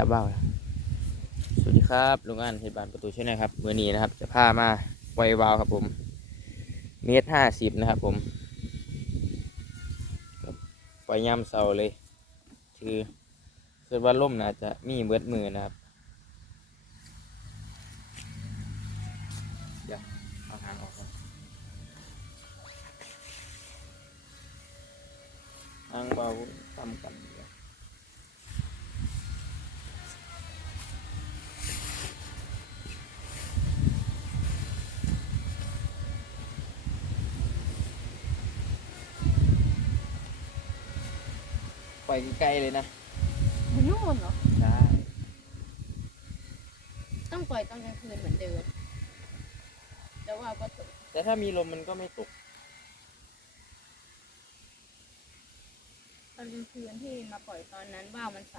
จับว่าสวัสดีครับลุงอันเฮดบานประตูช่วยนะครับมือนี้นะครับ จะพามาไววาวครับผม เมตรห้าสิบนะครับผมไฟย่ำเสาเลย คือคิดว่าล่มน่าจะมีเบิดมือนะครับเดี๋ยวเอาหางออกก่อนหางเบาทำกันเดี๋ยว ปล่ อยไกลๆเลยนะมันนู่นเหรอ ใช่ต้องปล่อยตอนกลางคืนเหมือนเดิมแล้วว่าก็ตกแต่ถ้ามีลมมันก็ไม่ตกตอนกลางคืนที่มาปล่อยตอนนั้นว่าวมันใส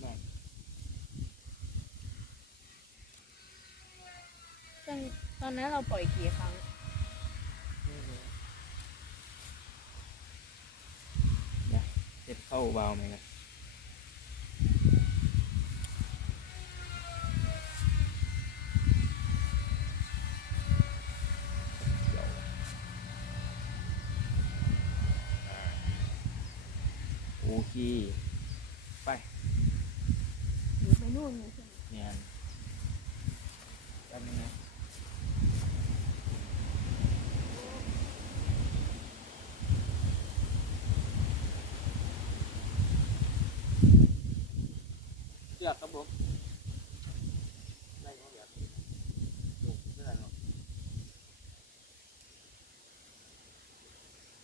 ไม่ตอนตอนนั้นเราปล่อยกี่ครั้ง เจ็บเข้าเบาไหมครับโอเค ไปหรือไปนู่นนี่ใช่ไหมเนี่ยแป๊บนึงนะเชือกครับผมไล่เขาแบบนี้ดูเชือกเนาะ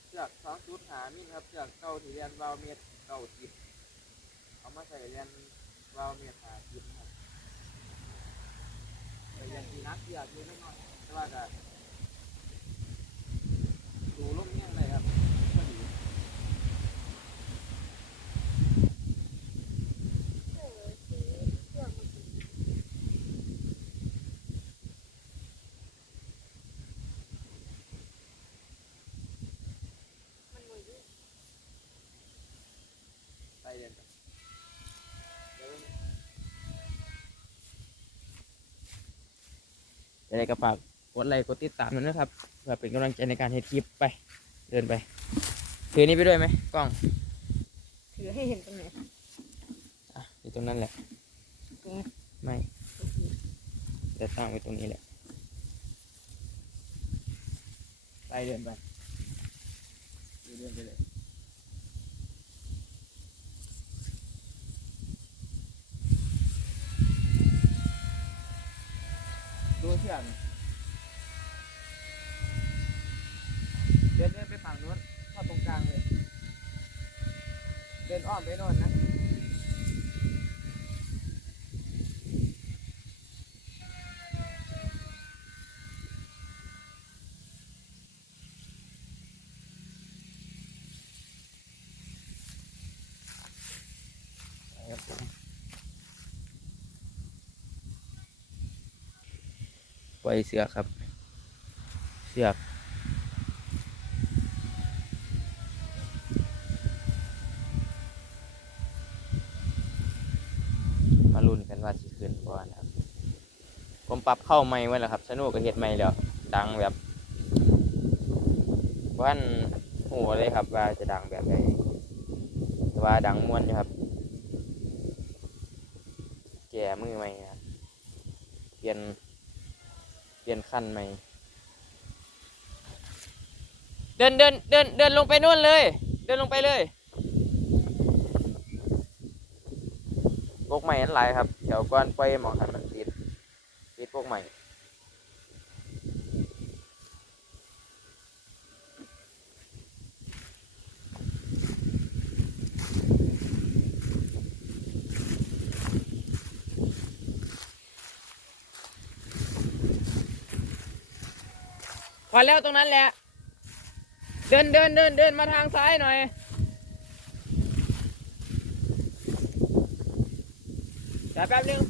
เชือกสอง จุดหามินครับจากเก้าที่เรียนวาวเมตรเก้าสิบเอามาใส่เรียนวาวเมตรหาสิบครับเรียังทีนักเกียอยู่นิดหน่อยแต่ว่าก็ดูร่มเงี้ยงเลยครับก็ดี เออซื้อเครื่องมากินมันมือยุ่ง ไปเรียนกันเดี๋ยวยังไงก็ฝากกดไลค์กดติดตามด้วยนะครับเพื่อเป็นกำลังใจในการเฮ็ดคลิปไปเดินไปถือนี้ไปด้วยไหมกล้องถือให้เห็นตรงไหนอะอยู่ตรงนั้นแหละตรงนี้ไม่โอเคจะตั้งไว้ตรงนี้แหละไปเดินไปเดินไปเลย ดูเชือกเดินเดินไปฝั่งนู้นเข้าตรงกลางเลย เดินอ้อมไปโน่นนะ ไว้เสือกครับ เสือกมาลุ้นกันว่าสิขึ้นก่อนครับ ผมปรับเข้าไม่ไว้แล้วครับสนุกกับเฮ็ดไม่แล้ว ดังแบบวันหัวเลยครับว่าจะดังแบบไหนว่าดังมวนอยู่ครับ แก่มือใหม่ครับเปลี่ยน เปลี่ยนขั้นใหม่ เดินเดินเดินเดินลงไปนู่นเลย เดินลงไปเลยพวกใหม่อันหลายครับ เดี๋ยวก่อนไปหมองคันมันติดติดพวกใหม่ พอแล้วตรงนั้นแหละ เดินเดินเดินเดินมาทางซ้ายหน่อย เดี๋ยวแป๊บนึง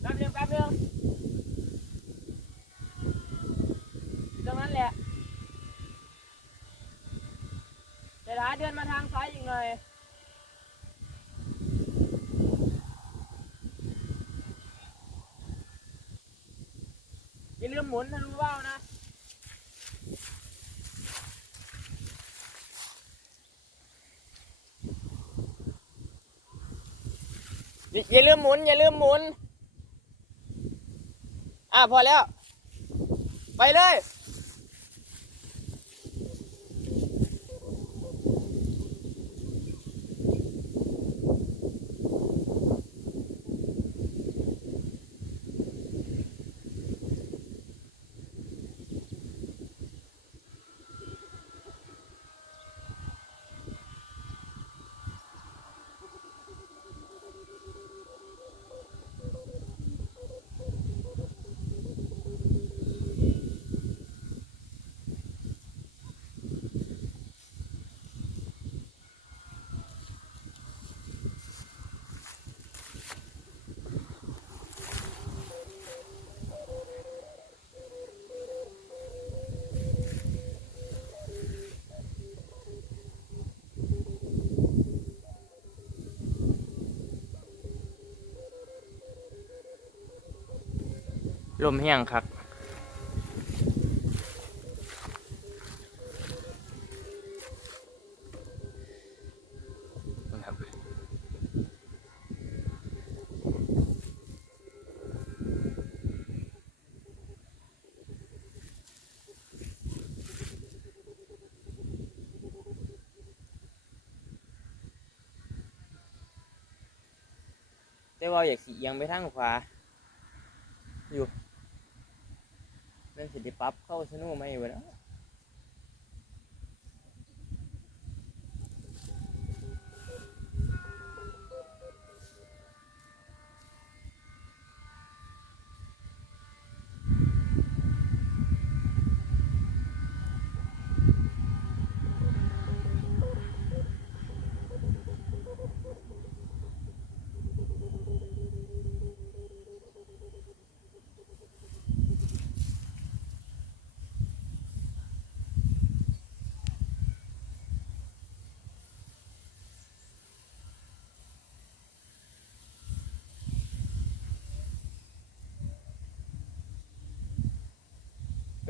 แป๊บนึงแป๊บนึงตรงนั้นแหละเดี๋ยวหาเดินมาทางซ้ายอีกหน่อย หมุนทะลุว่าวนะอย่าลืมหมุน อย่าลืมหมุน อะพอแล้ว ไปเลย ลมแห้งครับครับแต่ว่าอยากสีเอียงไปทางขวาอยู่ นั่นสิได้ปรับเข้าสนุกไหมวะเนาะ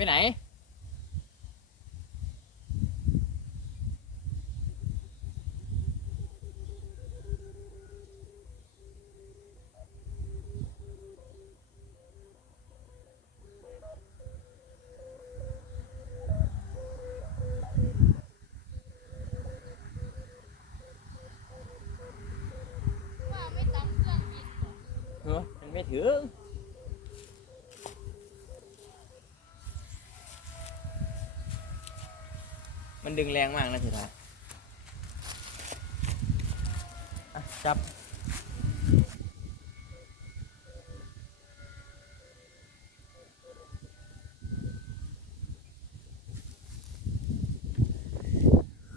ไปไหน ว่าไม่ตำเครื่องบินหรอเฮ้ยมันไม่ถึง มันดึงแรงมากนะสิทาอะจับ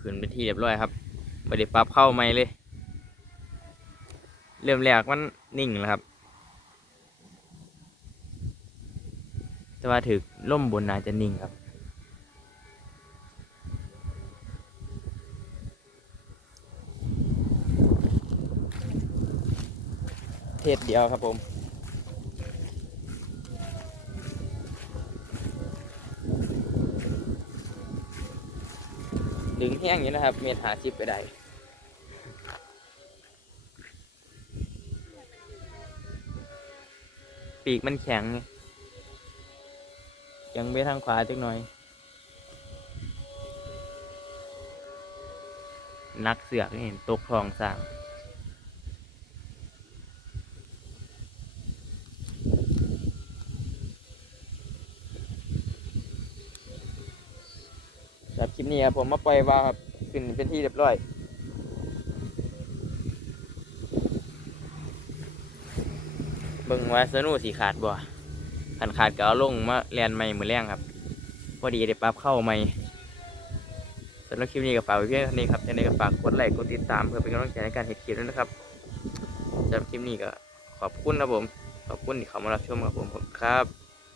ขึ้นเป็นที่เรียบร้อยครับไม่ได้ปรับเข้าไม่เลย เริ่มแรกมันนิ่งแล้วครับ แต่ว่าถึกล่มบนน่าจะนิ่งครับ ทศเดียวครับผมดึงแห้งอย่างนี้นะครับ เมตรหาสิบไปได้ปีกมันแข็งไงยังไปทางขวาจักหน่อยนักเสือกนี่เห็นตกคลองสร้าง คลิปนี้ครับผมมาปล่อยวาครับขึ้นเป็นที่เรียบร้อยเบิ่งว่าสนูสีขาดบ่ขันขาดก็เอาลงมาเรียนใหม่มือแรงครับพอดีได้ปรับเข้าใหม่สำหรับคลิปนี้ก็ฝากไว้เพียงเท่านี้ครับยังไงก็ฝากกดไลค์กดติดตามเพื่อเป็นกำลังใจในการเห็นคลิปด้วยนะครับสำหรับคลิปนี้ก็ขอบคุณครับผม ขอบคุณที่เข้ามารับชมครับผมครับ